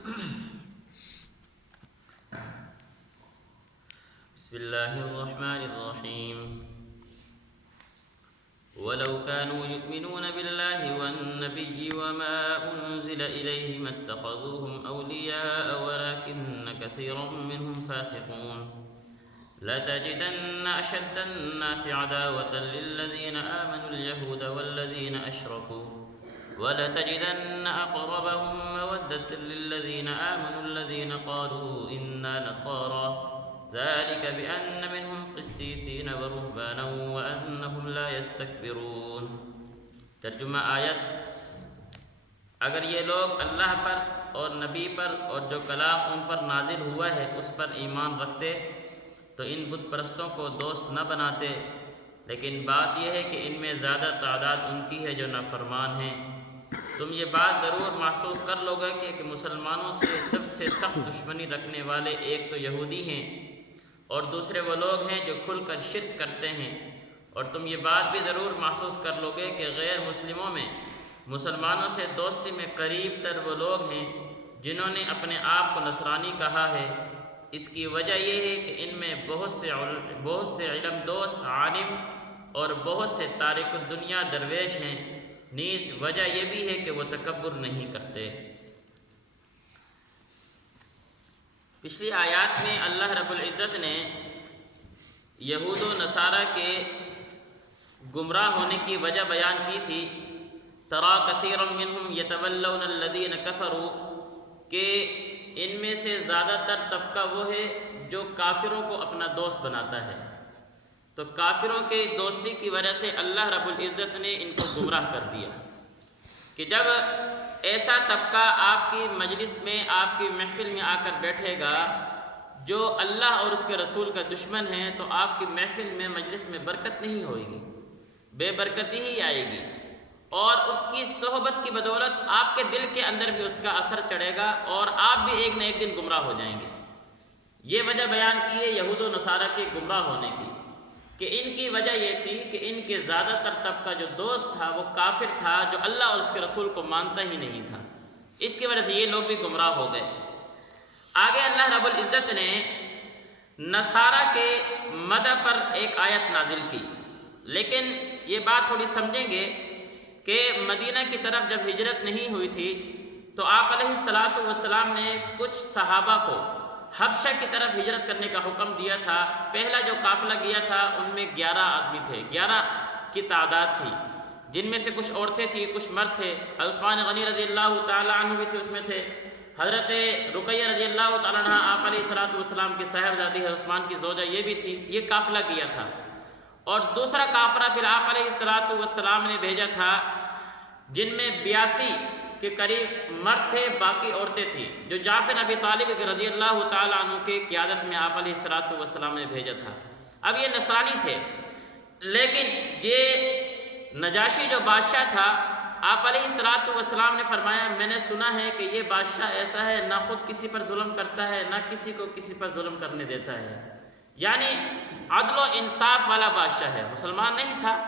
بسم اللہ الرحمن الرحیم ولو كانوا يؤمنون بالله والنبي وما أنزل إليهم اتخذوهم أولياء ولكن كثيرا منهم فاسقون لتجدن أشد الناس عداوة للذين آمنوا اليهود والذين أشركوا ولتجدن أقربهم مودة للذين آمنوا الذين قالوا إنا نصارى ذلك بأن منهم قسيسين ورهبانا وأنهم لا يستكبرون۔ ترجمہ آیت: اگر یہ لوگ اللہ پر اور نبی پر اور جو کلام ان پر نازل ہوا ہے اس پر ایمان رکھتے تو ان بت پرستوں کو دوست نہ بناتے، لیکن بات یہ ہے کہ ان میں زیادہ تعداد ان کی ہے جو نافرمان ہیں۔ تم یہ بات ضرور محسوس کر لو گے کہ مسلمانوں سے سب سے سخت دشمنی رکھنے والے ایک تو یہودی ہیں اور دوسرے وہ لوگ ہیں جو کھل کر شرک کرتے ہیں، اور تم یہ بات بھی ضرور محسوس کر لو گے کہ غیر مسلموں میں مسلمانوں سے دوستی میں قریب تر وہ لوگ ہیں جنہوں نے اپنے آپ کو نصرانی کہا ہے۔ اس کی وجہ یہ ہے کہ ان میں بہت سے علم دوست عالم اور بہت سے تارک الدنیا درویش ہیں، نیز وجہ یہ بھی ہے کہ وہ تکبر نہیں کرتے۔ پچھلی آیات میں اللہ رب العزت نے یہود و نصارہ کے گمراہ ہونے کی وجہ بیان کی تھی، ترا کثیرا منہم یتولون الذین کفروا، کہ ان میں سے زیادہ تر طبقہ وہ ہے جو کافروں کو اپنا دوست بناتا ہے۔ تو کافروں کے دوستی کی وجہ سے اللہ رب العزت نے ان کو گمراہ کر دیا کہ جب ایسا طبقہ آپ کی مجلس میں آپ کی محفل میں آ کر بیٹھے گا جو اللہ اور اس کے رسول کا دشمن ہے تو آپ کی محفل میں مجلس میں برکت نہیں ہوئے گی، بے برکتی ہی آئے گی، اور اس کی صحبت کی بدولت آپ کے دل کے اندر بھی اس کا اثر چڑھے گا اور آپ بھی ایک نہ ایک دن گمراہ ہو جائیں گے۔ یہ وجہ بیان کی ہے یہود و نصارہ کے گمراہ ہونے کی، کہ ان کی وجہ یہ تھی کہ ان کے زیادہ تر طبقہ جو دوست تھا وہ کافر تھا، جو اللہ اور اس کے رسول کو مانتا ہی نہیں تھا۔ اس کی وجہ سے یہ لوگ بھی گمراہ ہو گئے۔ آگے اللہ رب العزت نے نصارہ کے مدح پر ایک آیت نازل کی، لیکن یہ بات تھوڑی سمجھیں گے کہ مدینہ کی طرف جب ہجرت نہیں ہوئی تھی تو آپ علیہ الصلاۃ والسلام نے کچھ صحابہ کو حبشہ کی طرف ہجرت کرنے کا حکم دیا تھا۔ پہلا جو قافلہ گیا تھا ان میں 11 آدمی تھے، 11 کی تعداد تھی، جن میں سے کچھ عورتیں تھیں، کچھ مرد تھے۔ عثمان غنی رضی اللہ تعالیٰ عنہ بھی تھے، اس میں تھے حضرت رقیہ رضی اللہ تعالیٰ عنہ، آپ علیہ الصلاۃ والسلام کی صاحبزادی ہے عثمان کی زوجہ، یہ بھی تھی۔ یہ قافلہ گیا تھا، اور دوسرا قافلہ پھر آپ علیہ الصلاۃ والسلام نے بھیجا تھا، جن میں 82 کے قریب مرد تھے، باقی عورتیں تھیں، جو جعفر ابی طالب رضی اللہ تعالیٰ عنہ کے قیادت میں آپ علیہ الصلاۃ والسلام نے بھیجا تھا۔ اب یہ نصرانی تھے، لیکن یہ نجاشی جو بادشاہ تھا، آپ علیہ الصلاۃ والسلام نے فرمایا میں نے سنا ہے کہ یہ بادشاہ ایسا ہے نہ خود کسی پر ظلم کرتا ہے نہ کسی کو کسی پر ظلم کرنے دیتا ہے، یعنی عدل و انصاف والا بادشاہ ہے، مسلمان نہیں تھا۔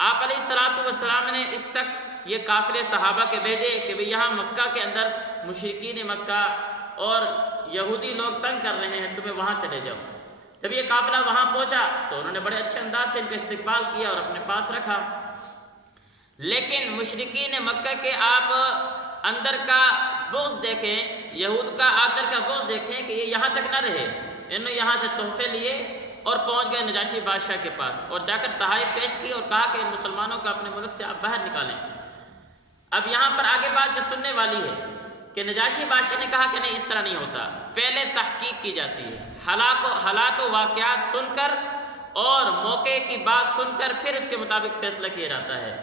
آپ علیہ الصلاۃ والسلام نے اس تک یہ قافلے صحابہ کے بھیجے کہ بھئی یہاں مکہ کے اندر مشرکین مکہ اور یہودی لوگ تنگ کر رہے ہیں، تمہیں وہاں چلے جاؤ۔ جب یہ قافلہ وہاں پہنچا تو انہوں نے بڑے اچھے انداز سے ان کا استقبال کیا اور اپنے پاس رکھا، لیکن مشرکین مکہ کے آپ اندر کا بغض دیکھیں، یہود کا اندر کا بغض دیکھیں کہ یہ یہاں تک نہ رہے، انہوں نے یہاں سے تحفے لیے اور پہنچ گئے نجاشی بادشاہ کے پاس اور جا کر تحائف پیش کی اور کہا کہ ان مسلمانوں کو اپنے ملک سے آپ باہر نکالیں۔ اب یہاں پر آگے بات جو سننے والی ہے کہ نجاشی بادشاہ نے کہا کہ نہیں، اس طرح نہیں ہوتا، پہلے تحقیق کی جاتی ہے، حالات و واقعات سن کر اور موقع کی بات سن کر پھر اس کے مطابق فیصلہ کیا جاتا ہے۔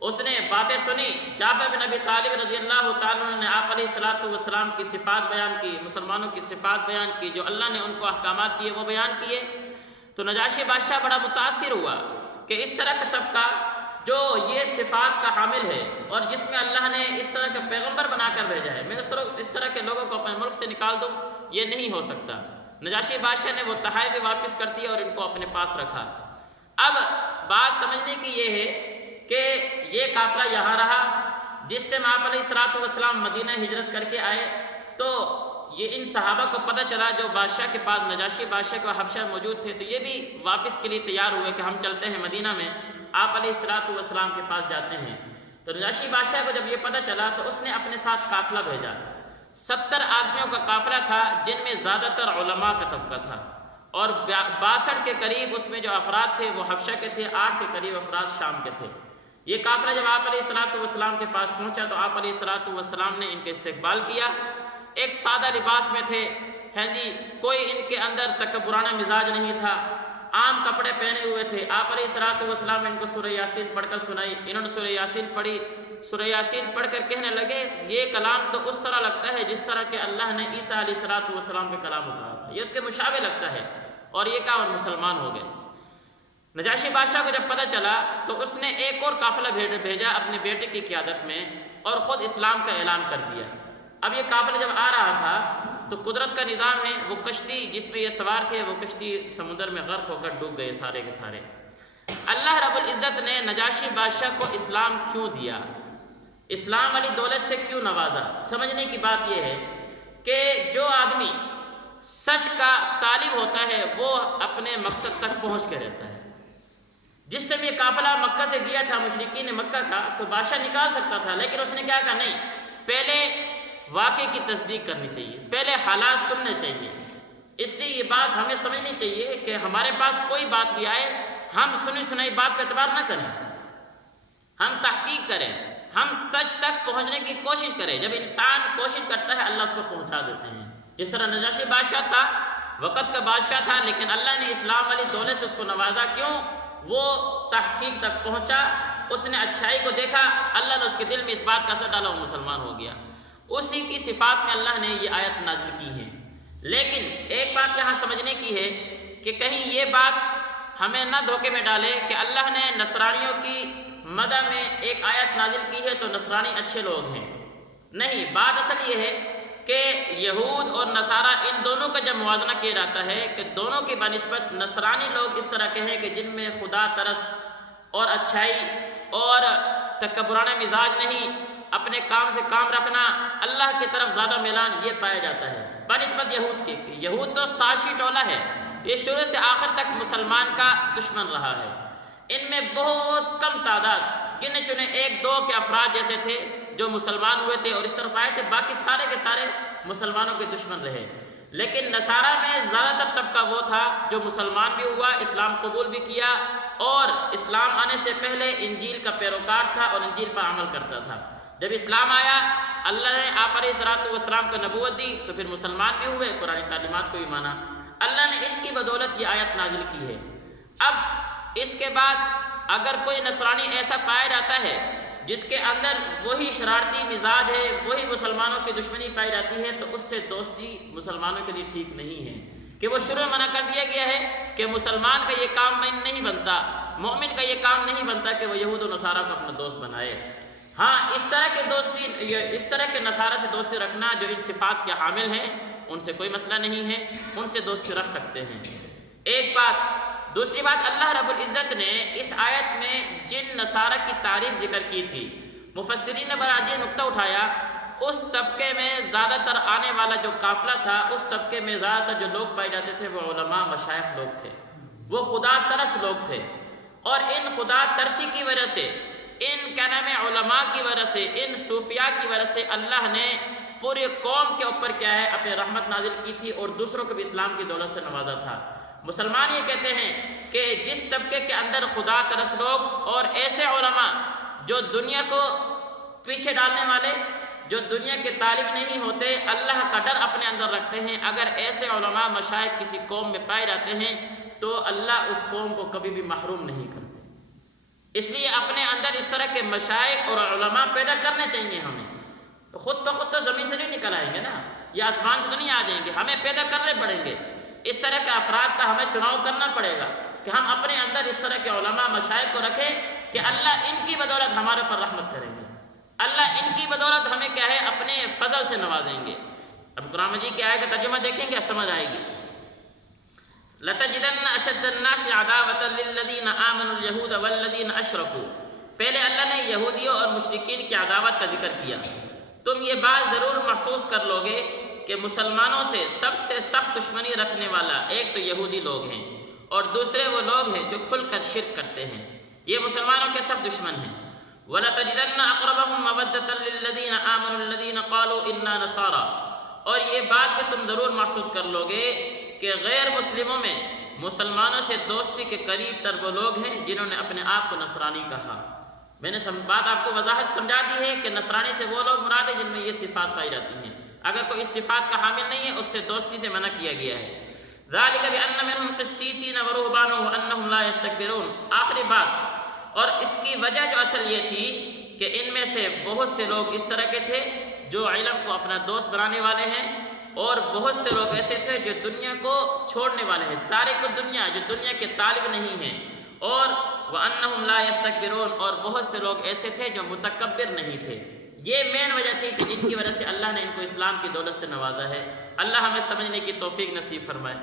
اس نے باتیں سنی، جعفر بن ابی طالب رضی اللہ تعالیٰ عنہ نے آپ علیہ الصلاۃ والسلام کی صفات بیان کی، مسلمانوں کی صفات بیان کی، جو اللہ نے ان کو احکامات دیے وہ بیان کیے، تو نجاشی بادشاہ بڑا متاثر ہوا کہ اس طرح کا طبقہ جو یہ صفات کا حامل ہے اور جس میں اللہ نے اس طرح کا پیغمبر بنا کر بھیجا ہے، میں اس طرح کے لوگوں کو اپنے ملک سے نکال دوں، یہ نہیں ہو سکتا۔ نجاشی بادشاہ نے وہ تحائف بھی واپس کر دیا اور ان کو اپنے پاس رکھا۔ اب بات سمجھنے کی یہ ہے کہ یہ قافلہ یہاں رہا، جس ٹائم آپ علیہ الصلوۃ والسلام مدینہ ہجرت کر کے آئے تو یہ ان صحابہ کو پتہ چلا جو بادشاہ کے پاس نجاشی بادشاہ کے حبشہ موجود تھے، تو یہ بھی واپس کے لیے تیار ہوئے کہ ہم چلتے ہیں مدینہ میں آپ علیہ الصلوۃ والسلام کے پاس جاتے ہیں۔ تو نجاشی بادشاہ کو جب یہ پتہ چلا تو اس نے اپنے ساتھ قافلہ بھیجا۔ 70 آدمیوں کا قافلہ تھا جن میں زیادہ تر علماء کا طبقہ تھا، اور 62 کے قریب اس میں جو افراد تھے وہ حبشہ کے تھے، 8 کے قریب افراد شام کے تھے۔ یہ قافلہ جب آپ علیہ الصلوۃ والسلام کے پاس پہنچا تو آپ علیہ الصلوۃ والسلام نے ان کا استقبال کیا۔ ایک سادہ لباس میں تھے، کوئی ان کے اندر تکبرانہ مزاج نہیں تھا، عام کپڑے پہنے ہوئے تھے۔ آپ علیہ الصلوۃ والسلام نے ان کو سورہ یاسین پڑھ کر سنائی، انہوں نے سورہ یاسین پڑھی۔ سورہ یاسین پڑھ کر کہنے لگے یہ کلام تو اس طرح لگتا ہے جس طرح کہ اللہ نے عیسیٰ علیہ الصلوۃ والسلام کے کلام اتارا تھا، یہ اس کے مشابہ لگتا ہے، اور یہ کہا اور مسلمان ہو گئے۔ نجاشی بادشاہ کو جب پتہ چلا تو اس نے ایک اور قافلہ بھیجا اپنے بیٹے کی قیادت میں اور خود اسلام کا اعلان کر دیا۔ اب یہ قافلہ جب آ رہا تھا تو قدرت کا نظام ہے، وہ کشتی جس میں یہ سوار تھے وہ کشتی سمندر میں غرق ہو کر ڈوب گئے سارے کے سارے۔ اللہ رب العزت نے نجاشی بادشاہ کو اسلام کیوں دیا، اسلام والی دولت سے کیوں نوازا؟ سمجھنے کی بات یہ ہے کہ جو آدمی سچ کا طالب ہوتا ہے وہ اپنے مقصد تک پہنچ کے رہتا ہے۔ جس ٹائم یہ قافلہ مکہ سے گیا تھا مشرکین مکہ کا تو بادشاہ نکال سکتا تھا، لیکن اس نے کیا کہا، نہیں، پہلے واقعے کی تصدیق کرنی چاہیے، پہلے حالات سننے چاہیے۔ اس لیے یہ بات ہمیں سمجھنی چاہیے کہ ہمارے پاس کوئی بات بھی آئے ہم سنی سنائی بات پہ اعتبار نہ کریں، ہم تحقیق کریں، ہم سچ تک پہنچنے کی کوشش کریں۔ جب انسان کوشش کرتا ہے اللہ اس کو پہنچا دیتے ہیں۔ جس طرح نجاشی بادشاہ تھا، وقت کا بادشاہ تھا، لیکن اللہ نے اسلام والی دولت سے اس کو نوازا۔ کیوں؟ وہ تحقیق تک پہنچا، اس نے اچھائی کو دیکھا، اللہ نے اس کے دل میں اس بات کا اثر ڈالا، وہ مسلمان ہو گیا۔ اسی کی صفات میں اللہ نے یہ آیت نازل کی ہے۔ لیکن ایک بات یہاں سمجھنے کی ہے کہ کہیں یہ بات ہمیں نہ دھوکے میں ڈالے کہ اللہ نے نصرانیوں کی مدح میں ایک آیت نازل کی ہے تو نصرانی اچھے لوگ ہیں۔ نہیں، بات اصل یہ ہے کہ یہود اور نصارہ ان دونوں کا جب موازنہ کیا جاتا ہے کہ دونوں کی بنسبت نصرانی لوگ اس طرح کے ہیں کہ جن میں خدا ترس اور اچھائی اور تکبرانہ مزاج نہیں، اپنے کام سے کام رکھنا، اللہ کی طرف زیادہ میلان، یہ پایا جاتا ہے بنسبت یہود کے۔ یہود تو سازشی ٹولہ ہے، یہ شروع سے آخر تک مسلمان کا دشمن رہا ہے۔ ان میں بہت کم تعداد، گنے چنے 1-2 کے افراد جیسے تھے جو مسلمان ہوئے تھے اور اس طرف آئے تھے، باقی سارے کے سارے مسلمانوں کے دشمن رہے۔ لیکن نصارہ میں زیادہ تر طبقہ وہ تھا جو مسلمان بھی ہوا، اسلام قبول بھی کیا، اور اسلام آنے سے پہلے انجیل کا پیروکار تھا اور انجیل پر عمل کرتا تھا۔ جب اسلام آیا، اللہ نے آپ علیہ الصلوۃ والسلام کو نبوت دی تو پھر مسلمان بھی ہوئے، قرآن تعلیمات کو بھی مانا۔ اللہ نے اس کی بدولت یہ آیت نازل کی ہے۔ اب اس کے بعد اگر کوئی نصرانی ایسا پایا جاتا ہے جس کے اندر وہی شرارتی مزاج ہے، وہی مسلمانوں کی دشمنی پائی جاتی ہے، تو اس سے دوستی مسلمانوں کے لیے ٹھیک نہیں ہے، کہ وہ شروع میں منع کر دیا گیا ہے کہ مسلمان کا یہ کام نہیں بنتا، مومن کا یہ کام نہیں بنتا کہ وہ یہود و نصارہ کو اپنا دوست بنائے۔ ہاں، اس طرح کے دوستی، اس طرح کے نصارہ سے دوستی رکھنا جو ان صفات کے حامل ہیں، ان سے کوئی مسئلہ نہیں ہے، ان سے دوستی رکھ سکتے ہیں۔ ایک بات۔ دوسری بات، اللہ رب العزت نے اس آیت میں جن نصارہ کی تعریف ذکر کی تھی، مفسرین نے بڑا عجیب نکتہ اٹھایا۔ اس طبقے میں زیادہ تر آنے والا جو قافلہ تھا، اس طبقے میں زیادہ تر جو لوگ پائے جاتے تھے وہ علماء مشائخ لوگ تھے، وہ خدا ترس لوگ تھے، اور ان خدا ترسی کی وجہ سے، ان کیا نام ہے علماء کی وجہ سے، ان صوفیاء کی وجہ سے اللہ نے پورے قوم کے اوپر کیا ہے اپنی رحمت نازل کی تھی اور دوسروں کو بھی اسلام کی دولت سے نوازا تھا۔ مسلمان یہ کہتے ہیں کہ جس طبقے کے اندر خدا ترس لوگ اور ایسے علماء جو دنیا کو پیچھے ڈالنے والے، جو دنیا کے طالب نہیں ہوتے، اللہ کا ڈر اپنے اندر رکھتے ہیں، اگر ایسے علماء مشائخ کسی قوم میں پائے جاتے ہیں تو اللہ اس قوم کو کبھی بھی محروم نہیں کرتے۔ اس لیے اپنے اندر اس طرح کے مشائخ اور علماء پیدا کرنے چاہیے ہمیں۔ تو خود بخود تو زمین سے نہیں نکل آئیں گے نا، یا آسمان سے تو نہیں آ جائیں گے، ہمیں پیدا کرنے پڑیں گے۔ اس طرح کے افراد کا ہمیں چناؤ کرنا پڑے گا کہ ہم اپنے اندر اس طرح کے علماء مشائخ کو رکھیں کہ اللہ ان کی بدولت ہمارے پر رحمت کریں گے، اللہ ان کی بدولت ہمیں کیا ہے اپنے فضل سے نوازیں گے۔ اب قرآن مجید کی آیت کا ترجمہ دیکھیں گے، سمجھ آئے گی۔ لَتَجِدَنَّ أَشَدَّ النَّاسِ عَدَاوَةً لِلَّذِينَ آمَنُوا الْيَهُودَ وَالَّذِينَ أَشْرَكُوا، پہلے اللہ نے یہودیوں اور مشرکین کی عداوت کا ذکر کیا۔ تم یہ بات ضرور محسوس کر لو گے کہ مسلمانوں سے سب سے سخت دشمنی رکھنے والا ایک تو یہودی لوگ ہیں اور دوسرے وہ لوگ ہیں جو کھل کر شرک کرتے ہیں، یہ مسلمانوں کے سخت دشمن ہیں۔ وَلَتَجِدَنَّ أَقْرَبَهُمْ مَوَدَّةً لِلَّذِينَ آمَنُوا الَّذِينَ قَالُوا إِنَّا نَصَارَىٰ، اور یہ بات بھی تم ضرور محسوس کر لو گے کہ غیر مسلموں میں مسلمانوں سے دوستی کے قریب تر وہ لوگ ہیں جنہوں نے اپنے آپ کو نصرانی کہا۔ میں نے بات آپ کو وضاحت سمجھا دی ہے کہ نصرانی سے وہ لوگ مراد ہیں جن میں یہ صفات پائی جاتی ہیں، اگر کوئی اس صفات کا حامل نہیں ہے اس سے دوستی سے منع کیا گیا ہے۔ ذَلِكَ بِأَنَّ مِنْهُمْ قِسِّيسِينَ وَرُهْبَانًا وَأَنَّهُمْ لَا يَسْتَكْبِرُونَ، آخری بات، اور اس کی وجہ جو اصل یہ تھی کہ ان میں سے بہت سے لوگ اس طرح کے تھے جو علم کو اپنا دوست بنانے والے ہیں، اور بہت سے لوگ ایسے تھے جو دنیا کو چھوڑنے والے ہیں، تارک الدنیا، جو دنیا کے طالب نہیں ہیں، اور وَأَنَّهُمْ لَا يَسْتَكْبِرُونَ، اور بہت سے لوگ ایسے تھے جو متکبر نہیں تھے۔ یہ مین وجہ تھی کہ جن کی وجہ سے اللہ نے ان کو اسلام کی دولت سے نوازا ہے۔ اللہ ہمیں سمجھنے کی توفیق نصیب فرمائے۔